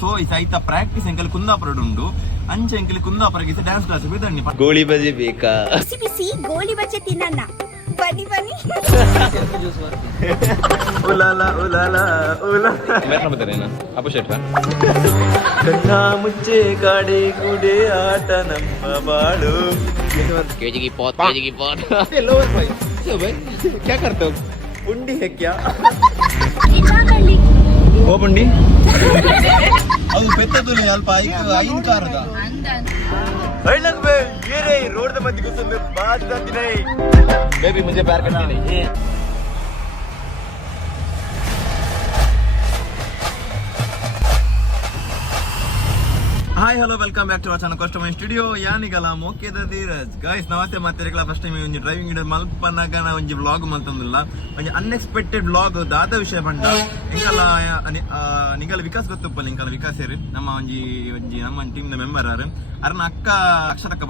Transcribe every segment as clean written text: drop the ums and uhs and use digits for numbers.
So ಈ ಸೈತ practice ಎಂಕಲ್ Kundapura ಉಂಡು ಅಂಚೆ ಎಂಕಲ್ ಕುಂದಾಪುರಗೆ ಡ್ಯಾನ್ಸ್ ಕ್ಲಾಸ್ ಬಿದ್ದಣ್ಣಿ ಗೋಳಿ ಬಜೆ ಬೇಕಾ ಬಿಸಿ ಬಿಸಿ ಗೋಳಿ ಬಜ್ಜಿ ತಿನ್ನಣ್ಣ ಬನ್ನಿ ಬನ್ನಿ ಉಲಾಲ ಉಲಾಲ ಉಲಾಲ ಮೇಟ್ನ ಬರ್ತಾರೇನ ಅಪ್ಪು ಶೆಟ್ರ ಕಣ್ಣ ಮುಚ್ಚೆ ಗಾಡಿ ಗುಡೆ ಆಟ ನಮ್ಮ ಬಾಳು केजी की पॉट लोअर भाई सो भाई क्या करते हो पुंडी है क्या ओ पुंडी ಅದು ಬೆತ್ತದುಲಿ ಅಲ್ಪ ಐನ್ ಕಾರದ ಐಲಂಗ್ ಬೇ ये रे रोड द मध्य कुछ बात करती नहीं बेबी मुझे प्यार करती नहीं hi hello welcome back to our channel customer studio ಯಾನಿಗಲ್ಲ ಮೋಕೆದ ಧೀರಜ್ ಗೈಸ್ ನಮಸ್ತೆ ಮತ್ತೆ ಫಸ್ಟ್ ಟೈಮ್ ಒಂಜಿ ಡ್ರೈವಿಂಗ್ ಇಡ ಮಲ್ಪನಾಗ ನಾ ಒಂಜಿ ವ್ಲಾಗ್ ಮಲ್ತಂದಿಲ್ಲ ಒಂಜಿ ಅನ್ಎಕ್ಸ್ಪೆಕ್ಟೆಡ್ ವ್ಲಾಗ್ ದಾದ ವಿಷಯ ಬಂಡ ಎಂಕಲ್ಲ ನಿಗಲ ವಿಕಾಸ್ ಗೊತ್ತುಪ್ಪಲ್ಲ ಎಂಕಲ್ಲ ವಿಕಾಸ್ ಏರಿ ನಮ್ಮ ನಮ್ಮ ಟೀಮ್ ದ ಮೆಂಬರ್ ಅರ್ನ ಅಕ್ಕ ಅಕ್ಷರಕ್ಕ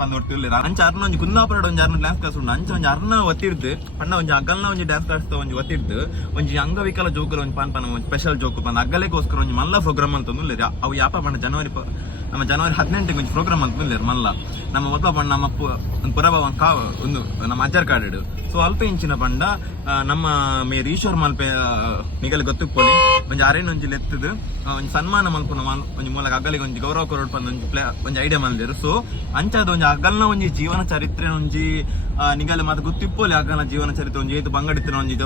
ಪಂದ ಒಟ್ಟಿರ್ಲಿರ ಅಂಚ ಅರ್ನ ಒಂಜಿ ಕುಂದಾಪುರ ಒಂಜಿ ಅರ್ನ ಡ್ಯಾನ್ಸ್ ಕ್ಲಾಸ್ ಉಂಡು ಅಂಚ ಒಂಜಿ ಅರ್ನ ಒತ್ತಿಡ್ದು ಪಂಡ ಒಂಜಿ ಅಗಲ್ನ ಒಂಜಿ ಡ್ಯಾನ್ಸ್ ಕ್ಲಾಸ್ ಒಂಜಿ ಒತ್ತಿಡ್ದು ಒಂಜಿ ಅಂಗವಿಕಲ ಜೋಕುಲ ಒಂಜಿ ಪನ್ ಒಂಜಿ ಸ್ಪೆಷಲ್ ಜೋಕು ಪಂದ ಅಗ್ಗಲೆಗೋಸ್ಕರ ಒಂಜಿ ಮಲ್ಲ ಪ್ರೋಗ್ರಾಮ್ ಅಂತ ಉಳ್ಳೇರಿ ಅವು ಯಾಪ ಪಂಡ ಜನವರಿ 18ಗೆ ಒಂಜಿ ಪ್ರೋಗ್ರಾಮ್ ಅಂತ ಉಳ್ಳೇರಿ ಮಲ್ಲ ನಮ್ಮ ಮೊದಲ ಪಂಡ ನಮ್ಮ ಪುರಬ ಒಂದು ನಮ್ಮ ಅಜ್ಜರ್ ಕಾಡಿಡು ಸೊ ಅಲ್ಪ ಇಂಚಿನ ಪಂಡ ನಮ್ಮ ಮೇರ್ ಈಶ್ವರ್ ಮಲ್ಪೆ ನಿಗಲಿ ಗೊತ್ತಿಪ್ಪೊಲಿ ಒಂಜಿ ಅರೇನ್ ಒಂಜಿ ಲೆತ್ತದು ಒಂಜಿ ಸನ್ಮಾನ ಮಲ್ಪುನ ಒಂಜಿ ಮೂಲಕ ಅಗ್ಗಲಿಗೆ ಒಂಜಿ ಗೌರವ ಕೊರೋಡ್ ಪಂದ ಒಂಜಿ ಐಡಿಯಾ ಮಲ್ದೇರು ಸೊ ಅಂಚಾದ ಒಂಜಿ ಅಗಲ್ನ ಒಂಜಿ ಜೀವನ ಚರಿತ್ರೆ ಒಂಜಿ ನಿಗಲಿ ಮತ್ತೆ ಗೊತ್ತಿಪ್ಪೋಲಿ ಅಗಲ್ನ ಜೀವನ ಚರಿತ್ರೆ ಒಂಜಿ ಏತು ಬಂಗಡಿತ್ತಿನ ಒಂಜಿ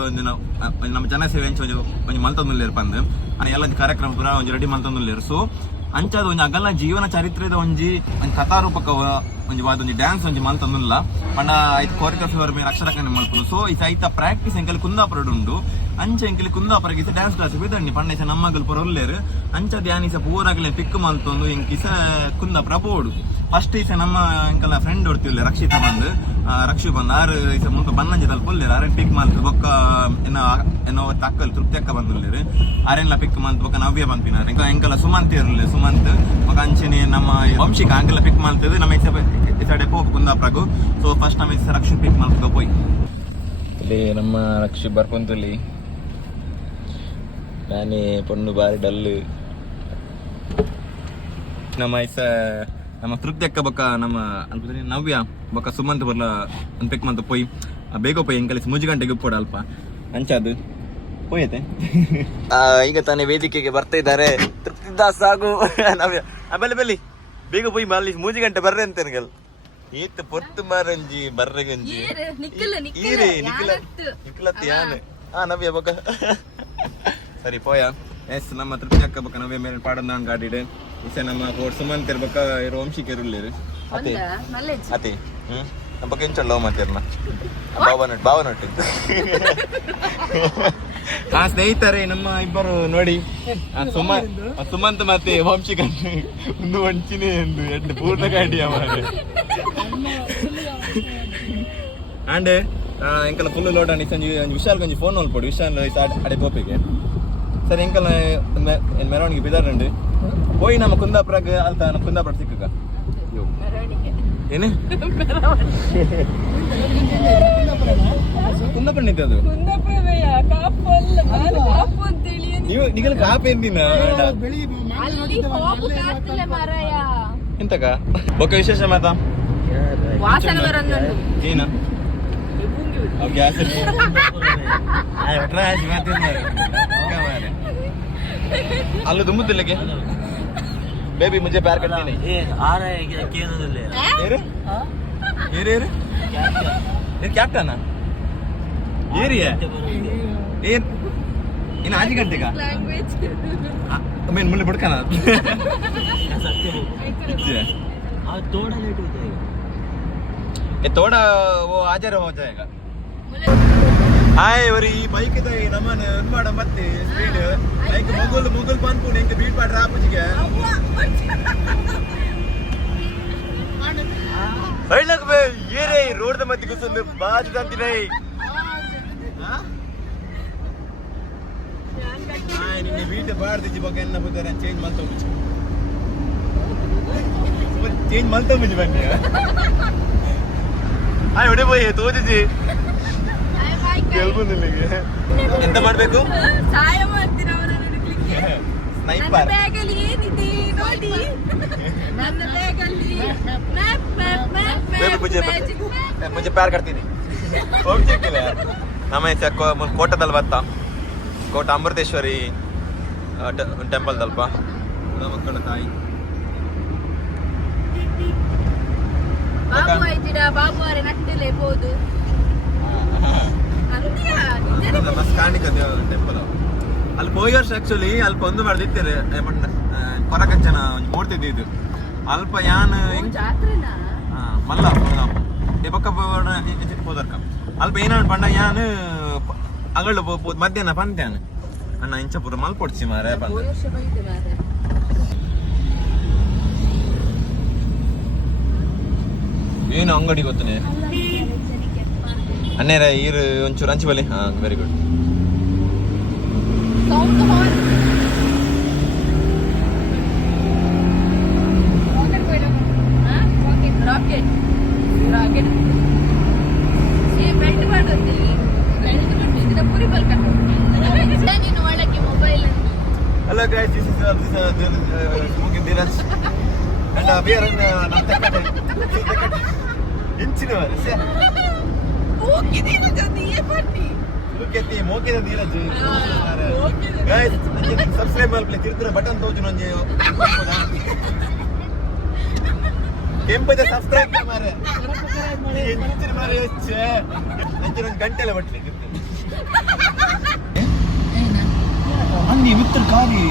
ನಮ್ಮ ಜನಸೇವೆ ಒಂಜಿ ಮಲ್ತೊಂದುಲ್ಲೇರು ಪಂದ್ ಎಲ್ಲ ಕಾರ್ಯಕ್ರಮ ಪೂರ ಒಂಜಿ ರೆಡಿ ಮಲ್ತೊಂದುಲ್ಲೇರು ಸೊ ಅಂಚಾದ ಒಂಜಿ ಅಗಲ್ನ ಜೀವನ ಚರಿತ್ರೆದ ಒಂಜಿ ಕಥಾರೂಪಕ ಒಂಜಿ ವಾದ ಒಂಜಿ ಡ್ಯಾನ್ಸ್ ಒಂಜಿ ಮಲ್ತೊಂದುಲ್ಲ ಪಂಡ ಐದು ಕೋರಿಯೋಗ್ರಫಿ ಅವರ ಮೇಲೆ ಅಕ್ಷರಕನೆ ಮಲ್ಪುನು ಸೊ ಈ ಸೈತ ಪ್ರಾಕ್ಟೀಸ್ ಎಂಕಲ್ ಕುಂದಾಪುರ ಉಂಡು ಅಂಚೆ ಎಂಕಲ್ ಕುಂದಾಪುರಗೆ ಡ್ಯಾನ್ಸ್ ಕ್ಲಾಸ್ ಬಿದ್ದಣ್ಣಿ ಪಂಡ ನಮ್ಮಗಲ್ ಪುರ ಒಲ್ಲೇರು ಅಂಚ ಧ್ಯಾನಿಸ ಪೂರಾಗಲೇ ಪಿಕ್ ಮಲ್ತೊಂದು ಎಂಕಿಸ ಕುಂದಾಪುರ ಬೋಡು ಫಸ್ಟ್ ಈಸ ನಮ್ಮ ಎಂಕಲ್ಲ ಫ್ರೆಂಡ್ ಹೊಡ್ತಿರ್ಲಿ ರಕ್ಷಿತಾ ಬಂದು ರಕ್ಷು ಬಂದು ಆರು ಈಸ ಮುಂದೆ ಬನ್ನಂಜಿ ತಲ್ಪೊಲ್ಲೇರು ಆರೇನ್ ಪಿಕ್ ಮಲ್ತು ಬೊಕ್ಕ ಏನೋ ಅಕ್ಕಲ್ ತೃಪ್ತಿ ಅಕ್ಕ ಬಂದುಲ್ಲೇರು ಆರೆಲ್ಲ ಪಿಕ್ ಮಲ್ತು ಬೊಕ್ಕ ನವ್ಯ ಬಂದ್ಪಿನಾರ ಎಂಕಲ್ಲ ಸುಮಂತ್ ಇರಲಿ ಸುಮಂತ್ ಬೊಕ್ಕ ಅಂಚೆನೆ ನಮ್ಮ ವಂಶಿಕ ಅಂಕಲ್ಲ ಪಿಕ್ ಮಲ್ತದು ನಮ್ಮ ಸೈಡೆ ಪೋಪ್ ಕುಂದಾಪುರಗು ಸೊ ಫಸ್ಟ್ ನಮ್ಮ ರಕ್ಷು ಪಿಕ್ ಮಲ್ತದ ಪೋಯ್ ಇಲ್ಲಿ ನಮ್ಮ ರಕ್ಷಿ ಬರ್ಕೊಂತಲ್ಲಿ ನಾನೇ ಪೊಣ್ಣು ಬಾರಿ ಡಲ್ಲು ನಮ್ಮ ತೃಪ್ತಿ ಅಕ್ಕ ಬೊಕ್ಕ ನಮ್ಮ ನವ್ಯ ಬೊಕ್ಕ ಸುಮಂತ್ ಬರ್ಲ ಒಂದು ಪಿಕ್ ಮಂತ್ ಪೋಯ್ ಬೇಗ ಪೋಯ್ ಎಂಕಲಿಸಿ 3 ಗಂಟೆಗೆ ಉಪ್ಪೋಡ ಅಲ್ಪ ಅಂಚಾದು ಪೋಯತೆ ಈಗ ತಾನೇ ವೇದಿಕೆಗೆ ಬರ್ತಾ ಇದ್ದಾರೆ ತೃಪ್ತಿ ದಾಸ್ ಹಾಗೂ ನವ್ಯ ಬೆಲ್ಲಿ ಬೇಗ ಪೋಯ್ ಅಲ್ಲಿ 3 ಗಂಟೆ ಬರ್ರೆ ಅಂತ ಎನಗಲ್ ಈತ ಪೊತ್ತು ಮಾರಂಜಿ ಬರ್ರೆಗಂಜಿ ಈರೆ ನಿಖಲತ್ ಯಾನ್ ನವ್ಯ ಬೊಕ್ಕ ಸರಿ ಪೋಯ ಎಸ್ ನಮ್ಮ ತೃಪ್ತಿ ಅಕ್ಕ ಬೊಕ್ಕ ನವ್ಯ ಮೇಲೆ ಪಾಡನ್ ನಾನು ಗಾಡಿಡೆ ಇಸ ನಮ್ಮ ಸುಮಂತ್ ಇರ್ಬೇಕ ಇರೋ ವಂಶಿಕ ಇರುಳ್ಳೇರು ಅತೆ ಅತೆ ನಮ್ಮ ಬಗ್ಗೆ ಎಂಚ ಲವ್ ಮಾತಿರ್ನ ಭಾವನಟ್ಟು ಆ ಸ್ನೇಹಿತರೆ ನಮ್ಮ ಇಬ್ಬರು ನೋಡಿ ಸುಮಂತ್ ಮತ್ತೆ ವಂಶಿಕ ಒಂದು ವಂಚಿನೇ ಎಂದು ಎಡ್ಡು ಪೂರ್ಣ ಗಾಡಿಯ ಮಾಡಿ ಅಂಡ್ ಎಂಕಲ ಫುಲ್ ಲೋಡ್ ಅನಿ ಸಂಜೆ ವಿಶಾಲ್ ಗೊಂಜಿ ಫೋನ್ ನೋಡ್ಕೊಡು ವಿಶಾಲ್ ಅಡೆ ಪೋಪಿಗೆ ಸರಿ ಎಂಕಲ್ ಮೆರವಣಿಗೆ ಬಿದಾರಂಡು ಹೋಯ್ ನಮ್ಮ ಕುಂದಾಪುರಗೆ ಅಲ್ತ ನಮ್ಮ ಕುಂದಾಪುರ ಸಿಕ್ಕ ಏನೇ ಕುಂದಾಪುರ ನಿಂತದು ನೀವು ನಿಗಲ ಕಾಪ ಎಂದಿನ ಎಂತಕ ಬೊಕ್ಕ ವಿಶೇಷ ಮಾತಾ ಏನ ಗ್ಯಾಸ್ ಅಲ್ಲ ತುಂಬುತ್ತಿಲ್ಲಗೆ ಬೇಬಿ ಮುझे प्यार करती नहीं ये आ रहा है क्या क्यों नहीं ले ये कैप्टन है ये रही है ये इन आज घंटे का मैं मुझे बुड़काना आज थोड़ा लेट हो जाएगा ये थोड़ा वो आज हो जाएगा ಹಾಯ್ ಅವರಿ ಈ ಬೈಕ್ ಇದೆ ನಮ್ಮನ್ನ ಅನ್ಮಾಡ ಮತ್ತೆ ಸ್ಪೀಡ್ ಲೈಕ್ ಮುಗುಲ್ ಬಂದ್ಕೊಂಡು ಹೆಂಗೆ ಬೀಟ್ ಮಾಡ್ರ ಆಪುಜಿಗೆ ಹೇಳಕ್ ಬೇ ಏರೇ ರೋಡ್ ದ ಮಧ್ಯೆ ಕುಸೊಂದು ಬಾಜ್ ದಂತಿ ನೈ ಹಾಯ್ ನಿನ್ನ ಬೀಟ್ ಬಾಡ್ದಿಜಿ ಬಗ್ಗೆ ಎನ್ನ ಬುದರೆ ಚೇಂಜ್ ಮಲ್ತೋಮುಜಿ ಬನ್ನಿ ಹಾಯ್ ಒಡೆ ಬೋಯ್ ತೋಜಿಜಿ ಎಂತ ಮಾಡ್ಬೇಕು ಸಹಾಯ ಮಾಡ್ತೀರಾ ಅವರನ್ನು ಹುಡುಕ್ಲಿಕ್ಕೆ ಸ್ನೈಪರ್ ಬ್ಯಾಗಲ್ಲಿ ಏನಿದೆ ನೋಡಿ. ನನ್ನ ಬ್ಯಾಗಲ್ಲಿ ಮ್ಯಾಪ್ ಮ್ಯಾಪ್ ಮ್ಯಾಪ್ ಮ್ಯಾಪ್ मुझे प्यार करती थी ನಮ್ಮ ಕೋಟದಲ್ಲಿ ಬತ್ತ ಕೋಟ ಅಮೃತೇಶ್ವರಿ ಟೆಂಪಲ್ ದಲ್ಪ ಮಕ್ಕಳ ತಾಯಿ ಬಾಬು ಆಯ್ತಿಡ ಬಾಬು ಅವರೇ ನಟ್ಟಲೆ ಬೋದು ಮಸ್ತ್ ಕಾಣಿಕ ಟೆಂಪಲ್ ಅಲ್ಲಿ ಹೋಗಿ ವರ್ಷ ಆಕ್ಚುಲಿ ಅಲ್ಪ ಒಂದು ಮಾಡ್ದಿತ್ತೇನೆ ಕೊರಕಂಚನ ಮೂರ್ತಿ ಇದು ಅಲ್ಪ ಯಾನ್ ಜಾತ್ರೆನಾ ಮಲ್ಲ ಬೊಕ್ಕ ಹೋದರ್ಕ ಅಲ್ಪ ಏನಾണ് ಪಂಡ ಯಾನ್ ಅಗಳು ಮಧ್ಯಾಹ್ನ ಪಂತ್ಯಾನ್ ಅಣ್ಣ ಇಂಚ ಪೂರ ಮಲ್ಪೊಡ್ಸಿ ಮಾರೆ ಪಂಡ ಏನು ಅಂಗಡಿ ಗೊತ್ತನೆ ಅನ್ನೇರ ಈರು ಒಂಚೂರು ಹಂಚಿ ಬಲಿ ಹಾ very good rocket rocket belt ಮಾಡ್ತೀವಿ ಬೆಲ್ಟ್ ಮಾಡ್ತೀವಿ ಇದನ್ನ ಪೂರಿ ಬಲ್ಕಟ್ಟು ನೀನು ಒಳಗೆ mobile hello guys this is smoking Dheeraj and beer ನಮ್ಮ ತಕ್ಕಟೆ ಇಂಚಿನ ಹೋಗಿದ್ದೀನಿ ಜೊತೆಗೆ ಬನ್ನಿ ಲುಕ್ಕೆತ್ತಿ ಮೋಕಿದ ಧೀರಜ್ ಗೈಸ್ ಸಬ್ಸ್ಕ್ರೈಬ್ ಮಾಡ್ಲಿ ತಿರ್ತಿರ ಬಟನ್ ತೋಜು ನಂಗೆ ಕೆಂಪದ ಸಬ್ಸ್ಕ್ರೈಬ್ ಮಾರೆ ಎಂಚಿನ ಮಾರೆ ಹೆಚ್ಚೆ ಎಂಚಿನ ಒಂದು ಗಂಟೆಲ್ಲ ಬಟ್ಲಿ ಅಂದಿ ಮಿತ್ರ ಕಾರಿ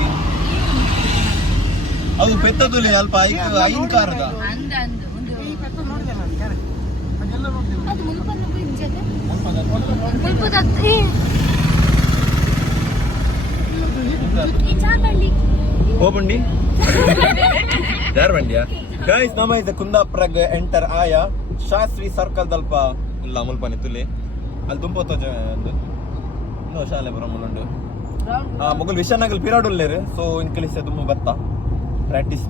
ಅದು ಪೆತ್ತದುಲಿ ಅಲ್ಪ ಐನ್ ಕಾರದ ಅಂದ ಅದು ಮುಲ್ಪನ್ನ ಬಿಂಜದೆ ಮುಲ್ಪದ ಈ ಚಾಂಬಳ್ಳಿ ಓ ಬಂಡಿ ಯಾರು ಬಂಡಿಯಾ ಗೈಸ್ ನಮ್ಮ ಇದು ಕುಂದಾಪುರಗ್ ಎಂಟರ್ ಆಯ ಶಾಸ್ತ್ರಿ ಸರ್ಕಲ್ ದಲ್ಪ ಇಲ್ಲ ಮುಲ್ಪನಿ ತುಲಿ ಅಲ್ಲಿ ತುಂಬ ಇನ್ನೂ ಶಾಲೆ ಬರಮುಂಡು ಮೊಗಲ್ ವಿಷಯನಾಗಲ್ ಪಿರಾಡ್ ಉಳ್ಳೇರು ಸೊ ಇನ್ ಕಲಿಸ ತುಂಬ ಬತ್ತ ಪ್ರಾಕ್ಟೀಸ್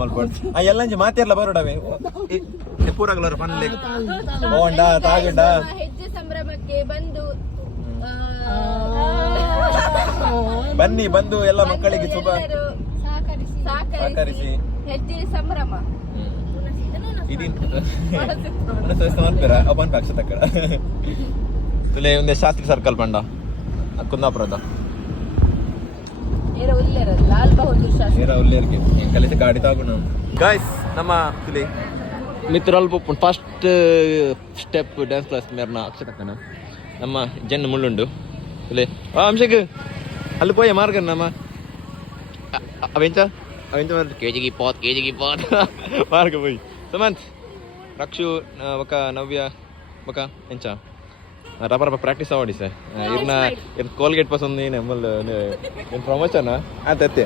ಮಲ್ಪಡ್ ಎಲ್ಲ ಮಾತಿರ್ಲ ಬರೋಡವೆ ಪೂರಾಗಲರು ಪನ್ಲೆ ಓಂಡ ತಾಗಂಡ ಹೆಜ್ಜೆ ಸಂಭ್ರಮಕ್ಕೆ ಬಂದು ಎಲ್ಲ ಮಕ್ಕಳಿಗೆ ಶುಭ ಸಹಕರಿಸಿ ಹೆಜ್ಜೆ ಸಂಭ್ರಮ ಮಲ್ಪೇರ ಅಪನ್ ಪಕ್ಷ ತಕ್ಕ ತುಲೆ ಒಂದೇ ಶಾಸ್ತ್ರಿ ಸರ್ಕಲ್ ಪಂಡ ಕುಂದಾಪುರದ ಲಾಲ್ ಬಹದ್ದೂರ್ ಶಾಸ್ತ್ರಿ ಉಲ್ಲೇರ್ಗೆ ಕಲಿಸಿ ಗಾಡಿ ತಗೊಂಡು ಗಾಯ್ಸ್ ನಮ್ಮ ತುಲೆ ಮಿತ್ರ ಅಲ್ಪ ಫಸ್ಟ್ ಸ್ಟೆಪ್ ಡ್ಯಾನ್ಸ್ ಕ್ಲಾಸ್ ಮೇರ್ನ ಅಕ್ಷ ತಕ್ಕನ ನಮ್ಮ ಜನ್ ಮುಳ್ಳುಂಡು ತುಲೆ ಅಂಶಕ್ ಅಲ್ಲಿ ಪೋಯ ಮಾರ್ಗ ನಮ್ಮ ಅವೆಂಚ ಕೆಜಿಗೆ ಪಾತ್ ಮಾರ್ಗ పోయి సుమంత్ రక్షు ఒక నవ్య ఒక ఎంచ రబ్బర్ ప్రాక్టీస్ అవ్వడి సార్ ఇర్న కోల్గేట్ పాస్ ఉంది నమ్మల్ నేను ప్రమోషన్ అంతే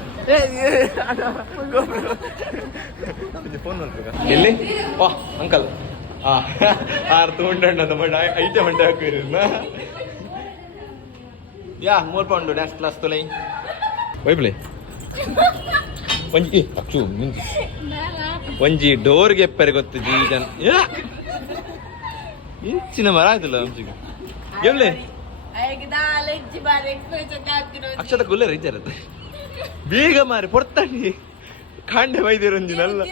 ఫోన్ ಎಲ್ಲಿ ವಾ ಅಂಕಲ್ ತಗೊಂಡ ಐತೆ ಮಂಟ ಹಾಕಿರಿನ ಯಾ ಮೂರ್ಪಂಡು ಡ್ಯಾನ್ಸ್ ಕ್ಲಾಸ್ ತೊಲೈ ವೈಬ್ಲೆ ಒಂಜಿ ಅಕ್ಷು ಒಂಜಿ ಡೋರ್ಗೆ ಎಪ್ಪರೆ ಗೊತ್ತು ಜೀಜನ್ ಇಂಚಿನ ಮರ ಆಯ್ತಲ್ಲ ಅಂಚಿಗೆ ಎವ್ಲೆ ಅಕ್ಷತ ಗುಲ್ಲೆ ರೈತರತ್ತೆ ಬೇಗ ಮಾರಿ ಪೊರ್ತಾಡಿ ಕಾಂಡೆ ವೈದ್ಯರು ಒಂಜಿನಲ್ಲ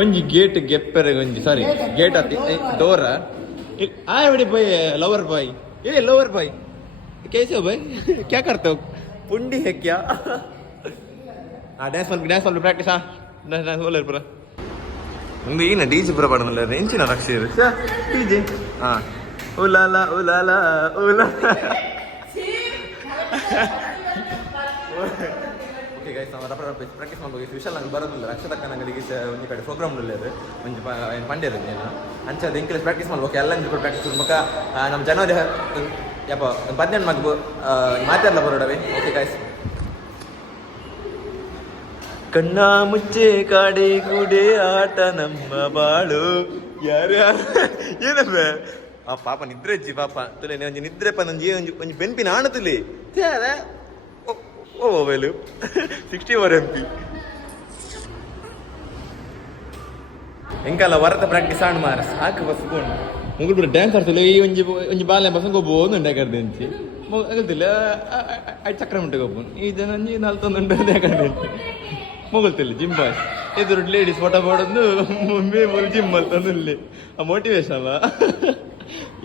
ಒಂಜಿ ಗೇಟ್ ಗೆಪ್ಪರೆ ಒಂಜಿ ಸಾರಿ ಗೇಟ್ ಅತ್ತಿ ಡೋರ ಆಯ್ ಬಾಯ್ ಲವರ್ ಬಾಯ್ ಲವರ್ ಬಾಯ್ कैसे हो भाई क्या करते हो पुंडी है क्या ಡ್ಯಾನ್ಸ್ ಮಾಡಿ ಪ್ರಾಕ್ಟೀಸ್ ಡ್ಯಾನ್ಸ್ ಒಳ್ಳೆ ಪುರ ಮುಂದೆ ಏನು ಡಿ ಜಿ ಪುರ ಪಾಡೋದಿಲ್ಲ ಎಂಚಿನ ರಕ್ಷೀರು ಡಿ ಜಿ ಹಾಂ ಉಲಾಲ ಉಲಾಲ ಉಲಾ ಓಕೆ ಗೈಸ್ ನಾವು ಪ್ರಾಕ್ಟೀಸ್ ಮಾಡ್ಬೇಕು ವಿಶಾಲ್ ನಂಗೆ ಬರೋದಿಲ್ಲ ರಕ್ಷತಕ್ಕ ನಂಗೆ ಒಂದು ಕಡೆ ಪ್ರೋಗ್ರಾಮ್ ಉಳ್ಳೇದು ಒಂದು ಪಂಡ್ಯರು ಏನು ಅಂಚದು ಇಂಕ್ಲೇಸ್ ಪ್ರಾಕ್ಟೀಸ್ ಮಾಡ್ಬೇಕು ಎಲ್ಲ ಪ್ರಾಕ್ಟೀಸ್ ಮಾಡ್ಬೇಕು ನಮ್ಮ ಜನವರಿ ಯಪ್ಪ 18 ಮಗು ಮಾತಾಡಲ್ಲ ಬರೋಡವೆ ಓಕೆ ಗೈಸ್ ಕಣ್ಣ ಮುಚ್ಚೆ ಕಾಡೆ ಕೂಡೆ ಆಟ ನಮ್ಮ ಬಾಳು ಯಾರ್ಯಾರು ಏನಪ್ಪ ಆ ಪಾಪ ನಿದ್ರೆ ಅಜ್ಜಿ ಪಾಪ ತುಲೆ ಒಂಜಿ ನಿದ್ರೆಪ್ಪ ನಂಜಿ ಒಂಜಿ ಬೆನ್ಪಿನ ಆಣ ತುಲಿ ಓ ಮೊಬೈಲು 64 MP ಎಂಕಲ್ಲ ವರತ ಪ್ರಾಕ್ಟೀಸ್ ಆಡ್ ಮಾರ ಸಾಕು ಬಸ್ಕೊಂಡು ಮುಗುಳು ಡ್ಯಾನ್ಸ್ ಆಡ್ತಿಲ್ಲ ಈ ಒಂಜಿ ಬಾಲೆ ಬಸಂಗ ಬೋದು ಕರ್ದೆ ಅಂಚಿ ಮೊಗಲ್ತಿಲ್ಲ ಐದು ಚಕ್ರ ಮಿಟ್ಟಿಗೆ ಒಬ್ಬನು ಈ ಜನ ನೀ ನಾಲ್ಕೊಂದು ಯಾಕಂದ್ರೆ ಮೊಗಲ್ತಿಲ್ಲ ಜಿಮ್ ಬಾಯ್ಸ್ ಎದುರು ಲೇಡೀಸ್ ಫೋಟೋ ಮಾಡೋದು ಮೇಮೂರು ಜಿಮ್ ಅಂತಂದು ಇಲ್ಲಿ ಆ ಮೋಟಿವೇಶನ್ ಅಲ್ಲ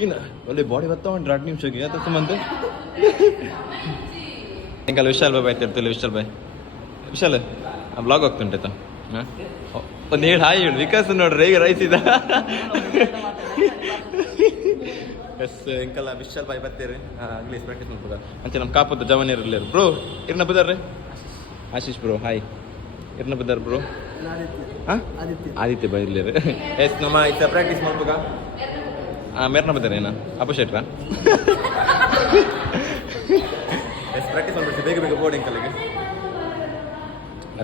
ಇನ್ನು ಒಳ್ಳೆ ಬಾಡಿ ಬರ್ತಾ ಉಂಟು 2 ನಿಮಿಷಕ್ಕೆ ಅಥವಾ ಸುಮಂತ್ ಇಂಕಲ್ಲ ವಿಶಾಲ್ ಬಾಯ್ ಆಯ್ತಿರ್ತಿಲ್ಲ ವಿಶಾಲ್ ಆ ಬ್ಲಾಗ್ ಹೋಗ್ತುಂಟಾಯ್ತಾ ಹಾಂ ಒಂದು ಹೇಳಿ ಹಾಯ್ ಹೇಳು ವಿಕಾಸ್ ನೋಡ್ರಿ ಈಗ ರೈಸಿದ ಎಸ್ ಇಂಕಲ್ಲ ವಿಶಾಲ್ ಬಾಯ್ ಬರ್ತೀರಿ ಇಂಗ್ಲೀಷ್ ಪ್ರಾಕ್ಟೀಸ್ ಮಾಡ್ಬೋದ ಅಂಚೆ ನಮ್ಮ ಕಾಪದ ಜವನಿಯರ್ ಇರಲಿ ಬ್ರೋ ಇರ್ನ ಬದಾರ್ರಿ ಆಶೀಶ್ ಬ್ರೋ ಹಾಯ್ ಇರ್ನ ಬದಾರ್ ಬ್ರೋ ಹಾಂ ಆದಿತ್ಯ ಬಾಯ್ ಇರ್ಲಿ ಎಸ್ ನಮ್ಮ ಇತ್ತ ಪ್ರಾಕ್ಟೀಸ್ ಮಾಡ್ಬೋದ ಮೇರ್ನ ಬದಾರ ಏನ ಅಪ್ಪು ಶೆಟ್ರಾ ಎಸ್ ಪ್ರಾಕ್ಟೀಸ್ ಮಾಡ್ಬಿಡ್ತೀವಿ ಬೇಗ ಬೇಗ board ಇಂಕಲ್ಲಿಗೆ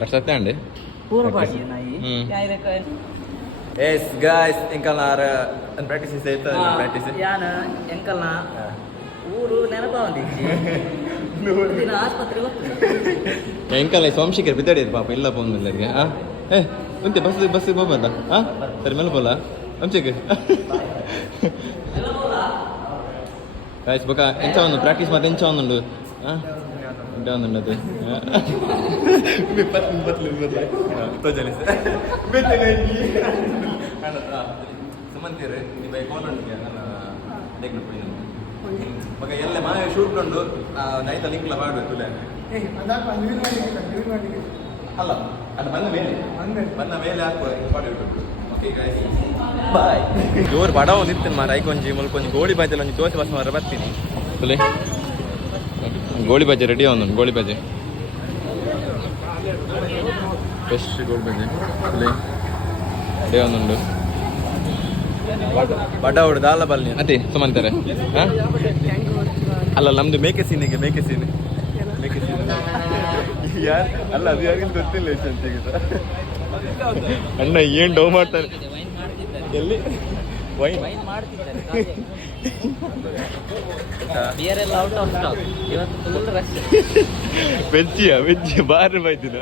ರಕ್ಷತೆ ಅಂడి yes guys Ilkal practice ಆಯ್ತು ಪ್ರಾಕ್ಟೀಸ್ ಯಾನ ಎಂಕಲ್ನ ಊರು ನೆನಪ ದಿನ ಆಸ್ಪತ್ರೆಗೆ ಹೋಗ್ತೀನಿ ಎಂಕಲ್ ಸೋಮಶೇಖರ್ ಬಿದ್ದಾಡಿದ್ರು ಪಾಪ ಇಲ್ಲ ಬಂದಿಲ್ಲರಿಗೆ ಏ ಮುಂತೆ ಬಸ್ಸಿಗೆ ಹೋಗ್ಬಂದ ಹಾಂ ಸರಿ ಮೇಲೆ ಬೋಲ ವಂಶೇಖರ್ ಗಾಯ್ಸ್ ಬೊಕ ಎಂಚ ಒಂದು ಪ್ರಾಕ್ಟೀಸ್ ಮತ್ತೆ ಎಂಚ ಒಂದುಂಡು ಹಾಂ ಎಂಚ ಒಂದುಂಡು ಅದು ಸುಮಂತೀರಿ ಈ ಬೈ ಫೋನ್ ಉಂಟು ಮಗ ಎಲ್ಲ ಮನೆ ಶೂಟ್ ಉಂಡು ನೈತ ಲಿಂಕ್ಲ ಮಾಡಬೇಕು ಅಲ್ಲ ಅದು ಬಂದ ಮೇಲೆ ಹಾಕುವ ಬಾಯ್ ಜೋರು ಬಡ ಒಂದಿತ್ತು ಮಾರ ಐಕೊಂಜಿ ಮುಲ್ಕೊಂಜಿ ಗೋಳಿ ಬಾಜಿ ಒಂಜಿ ದೋಸೆ ಬಸ್ ಮಾರ ಬರ್ತೀನಿ ಸುಲಿ ಗೋಳಿ ಬಾಜಿ ರೆಡಿ ಒಂದು ಗೋಳಿ ಬಾಜಿ ಬೆಸ್ಟ್ ಗೋಳಿ ಬಾಜಿ ಸುಲಿ ರೆಡಿ ಒಂದುಂಡು ಬಡ ಹುಡು ದಾಲ ಬಲ್ನಿ ಅತಿ ಸುಮಂತಾರೆ ಹಾಂ ಅಲ್ಲ ನಮ್ದು ಮೇಕೆ ಸೀನ್ ಯಾರು ಅಲ್ಲ ಅದು ಯಾರಿಗೂ ಗೊತ್ತಿಲ್ಲ ಎಷ್ಟಂತಿಗೆ ಅಣ್ಣ ಏನು ಡೌ ಮಾಡ್ತಾರೆ ಎಲ್ಲಿ ವೈನ್ ವೆಜ್ಜಿಯ ಬಾರಿ ಬೈತಿನ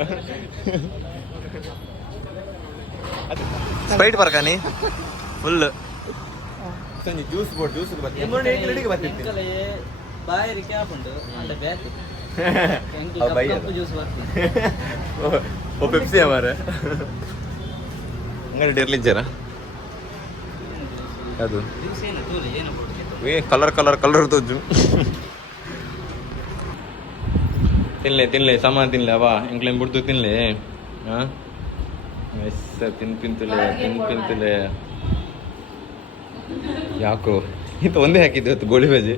ಸ್ಪ್ರೈಟ್ ಬರ್ಕಾನಿ ಫುಲ್ ಜ್ಯೂಸ್ ಬರ್ತಿತ್ತು ಬಾಯರಿ ಕ್ಯಾಪ್ ಉಂಟು ಅಂದ್ರೆ ಬ್ಯಾಕ್ ಜ್ಯೂಸ್ ಬರ್ತದೆ ಓ ಪೆಪ್ಸಿ ಅಮಾರ ಹಂಗಾರೆ ಡೇರ್ಲಿಜ್ಜಾರ ಅದು ಏ ಕಲರ್ ತೋಜು ತಿನ್ಲೆ ಸಾಮಾನು ತಿನ್ಲೆ ಅವ ಇಂಕ್ಲೇಮ್ ಬಿಡ್ತು ತಿನ್ಲೆ ಹಾಂ ಎಸ್ ತಿಂತಿಲೆ ಯಾಕೋ ಇಂತ ಒಂದೇ ಹಾಕಿದ್ದೆ ಇವತ್ತು ಗೋಳಿ ಬಜಿ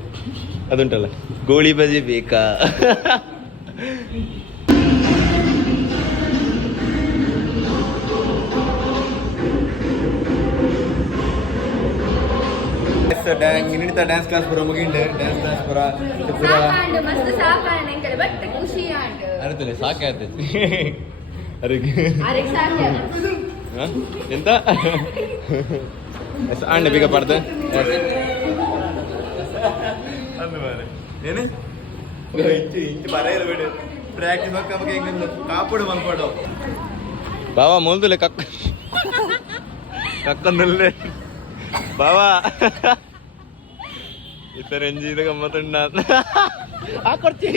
ಅದುಂಟಲ್ಲ ಗೋಳಿ ಬಜಿ ಬೇಕಾ ಡ್ಯಾನ್ಸ್ ಕ್ಲಾಸ್ ಬರೋ ಮುಗಿಂಡೆ ಡ್ಯಾನ್ಸ್ ಕ್ಲಾಸ್ ಬರ ಮಸ್ತ್ ಸಾಕಾಣ ಎಂಕಲೆ ಬಟ್ ಖುಷಿ ಆಂಡ್ ಅರ್ಥಲೆ ಸಾಕಾಗ್ತೈತಿ ಅರಿಗೆ ಎಂತ ಆಂಡ ಬೇಗ ಪಡ್ದ ಅಂದು ಮಾರೆ ಏನೇ ಇಂಚು ಬರೆಯಲ್ಲ ಬಿಡು ಪ್ರಾಕ್ಟೀಸ್ ಹೋಗ್ಬೇಕು ಹೆಂಗೆ ಕಾಪುಡು ಮನ್ಕೊಡು ಬಾವಾ ಮೊಲ್ದುಲೆ ಕಕ್ಕಂದಲ್ಲೇ ಬಾವಾ ಈ ಥರ ಎಂಜಿದ ಗಮ್ಮತ್ತುಂಡ ಹಾಕೊಡ್ತಿ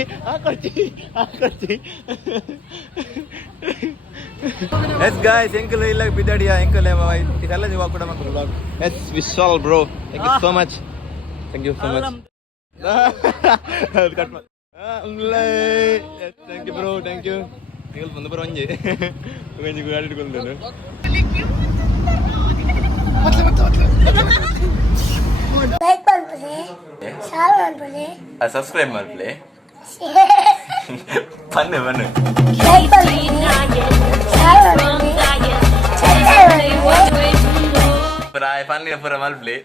ಎಸ್ ಗಾಯ್ಸ್ ಎಂಕಲ್ ಇಲ್ಲ ಬಿದ್ದಾಡಿಯಾ ಎಂಕಲ್ ಇದೆಲ್ಲ ನೀವು ಕೂಡ ಮಕ್ಕಳು blog S Vishal bro thank you so much thank you cut ಮಾಡಿ thank you bro thank you ನೀವು ಬಂದು ಬರೋ ಒಂಜಿ ಗಾಡಿ ಇಟ್ಕೊಂಡು ಲೈಕ್ ಮಾಡ್ಬಿಡಿ ಶೇರ್ ಮಾಡ್ಬಿಡಿ ಸಬ್ಸ್ಕ್ರೈಬ್ ಮಾಡ್ಬಿಡಿ ಬನ್ನಿ ಲೈಕ್ ಮಾಡ್ಬಿಡಿ ಶೇರ್ ಮಾಡ್ಬಿಡಿ ಸಬ್ಸ್ಕ್ರೈಬ್ ಮಾಡ್ಬಿಡಿ ಪುರ ಮಲ್ಪ್ಲಿ